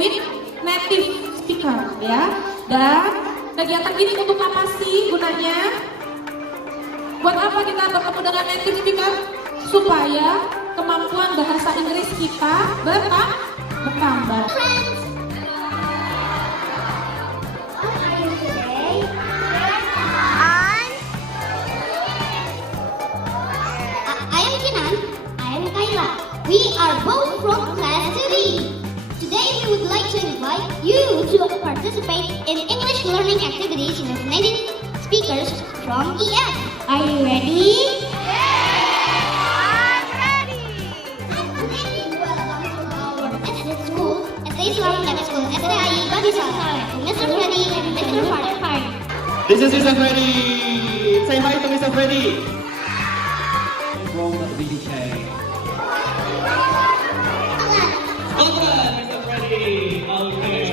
with native speaker ya. Dan kegiatan ini untuk apa sih gunanya? Buat apa kita bertemu dengan native speaker? Supaya kemampuan bahasa Inggris kita bertambah. We are both from class 3. Today we would like to invite you to participate in English learning activities with native speakers from EF. Are you ready? I'm ready. Welcome to our SD school, SD Islamic Native School, SDI Bagi Saleh, Mr. Freddy and Mr. Farhan. This is Mr. Freddy. Say hi to Mr. Freddy. From the BDK. Welcome, Mr. Freddy. Okay.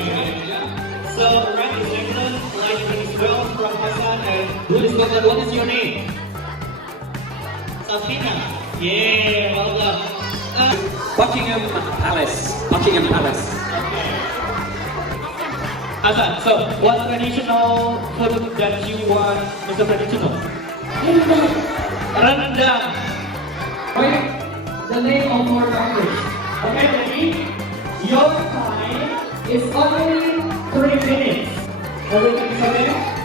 So, right is excellent. Like is well from Hassan and good is Scotland. What is your name? Safina. Yeah, well done. Buckingham Palace. Buckingham Palace. Hassan, so what traditional food that you want Mr. Freddy to know? Rendang. Wait, the name of our language. Okay, ready? Your time is only 3 minutes. Everything is okay?